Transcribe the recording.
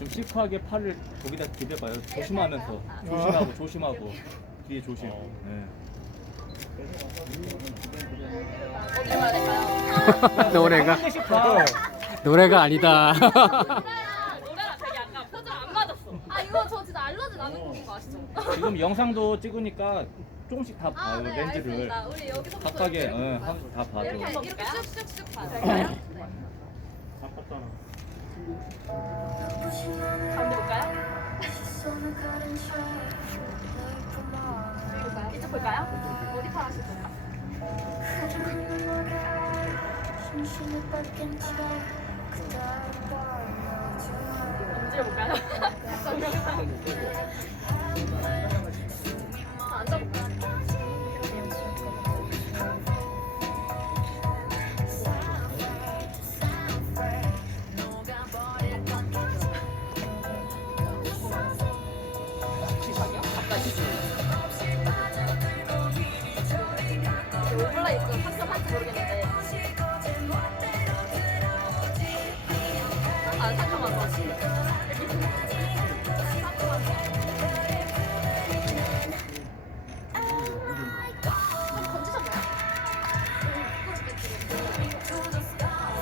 좀 시크하게 팔을 거기다 기대봐요. 조심하면서 조심하고 조심하고 뒤에 조심. 네. 가야 될까요? 노래가. 노래가 아니다. 노래랑 되게 표정 안 맞았어. 아 이거 저 진짜 알러지 나는 곡인 거 아시죠? 지금 영상도 찍으니까 조금씩 다 봐요 아, 네, 렌즈를. 알겠습니다. 우리 여기서부터 각각의 이렇게? 한- 다 봐도. 이렇게 이렇게 쑥쑥쑥 봐요. 될까요? 네. 가운데 볼까요? 볼까요? 이쪽 볼까요? 어디 팔 하실 거예요? 문제 볼까요? 맛있어. 몰라 이거 한점 한지 모르겠는데. 아 잠깐만 봐. 잠깐만. 건지셨나요?